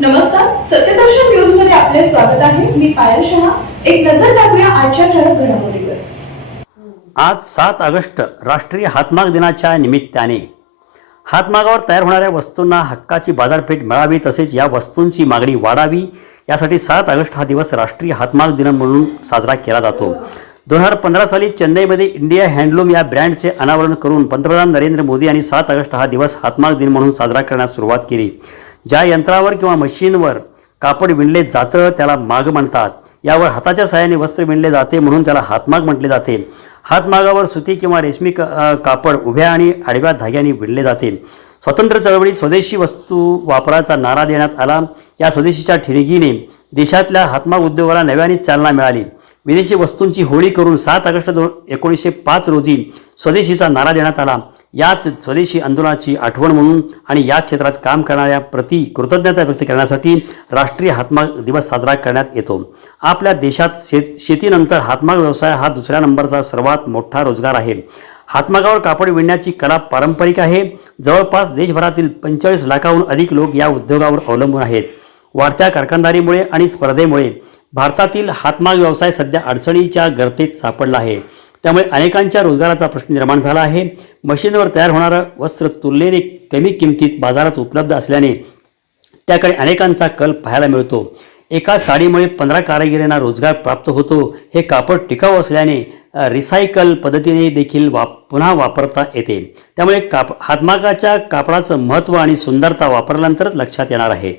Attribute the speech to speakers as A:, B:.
A: नमस्कार सत्यदर्शन न्यूजमध्ये आपले स्वागत आहे. मी पायल शहा. एक नजर टाकूया आजच्या ठळक घडामोडीवर.
B: आज सात ऑगस्ट राष्ट्रीय हातमाग दिनाच्या निमित्ताने. हातमागावर तयार होणाऱ्या वस्तूंना हक्काची बाजारपेठ मिळावी तसेच या वस्तूंची मागणी वाढावी यासाठी सात ऑगस्ट हा दिवस राष्ट्रीय हातमाग दिन म्हणून साजरा केला जातो. दोन हजार पंधरा साली चेन्नईमध्ये इंडिया हँडलूम या ब्रँडचे अनावरण करून पंतप्रधान नरेंद्र मोदी यांनी सात ऑगस्ट हा दिवस हातमाग दिन म्हणून साजरा करण्यास सुरुवात केली. ज्या यंत्रावर किंवा मशीनवर कापड विणले जातं त्याला माग म्हणतात. यावर हाताच्या सहाय्याने वस्त्र विणले जाते म्हणून त्याला हातमाग म्हटले जाते. हातमागावर सुती किंवा रेशमी क- कापड उभ्या आणि आडव्या धाग्याने विणले जाते. स्वतंत्र चळवळीत स्वदेशी वस्तू वापराचा नारा देण्यात आला. या स्वदेशीच्या ठिणगीने देशातल्या हातमाग उद्योगाला नव्याने चालना मिळाली. विदेशी वस्तूंची होळी करून सात ऑगस्ट दोन एकोणीसशे पाच रोजी स्वदेशीचा नारा देण्यात आला. याच स्वदेशी आंदोलनाची आठवण म्हणून आणि या क्षेत्रात काम करणाऱ्या प्रति कृतज्ञता व्यक्त करण्यासाठी राष्ट्रीय हातमाग दिवस साजरा करण्यात येतो. आपल्या देशात शेत शेतीनंतर हातमाग व्यवसाय हा दुसऱ्या नंबरचा सर्वात मोठा रोजगार आहे. हातमागावर कापड विणण्याची कला पारंपरिक आहे. जवळपास देशभरातील पंचेचाळीस लाखाहून अधिक लोक या उद्योगावर अवलंबून आहेत. वाढत्या कारखानदारीमुळे आणि स्पर्धेमुळे भारतातील हातमाग व्यवसाय सध्या अडचणीच्या गर्तेत सापडला आहे. त्यामुळे अनेकांच्या रोजगाराचा प्रश्न निर्माण झाला आहे. मशीनवर तयार होणारं वस्त्र तुलनेने कमी किमतीत बाजारात उपलब्ध असल्याने त्याकडे अनेकांचा कल पाहायला मिळतो. एका साडीमुळे पंधरा कारागिरांना रोजगार प्राप्त होतो. हे कापड टिकाऊ असल्याने रिसायकल पद्धतीने देखील वाप पुन्हा वापरता येते. त्यामुळे काप हातमागाच्या कापडाचं महत्त्व आणि सुंदरता वापरल्यानंतरच लक्षात येणार आहे.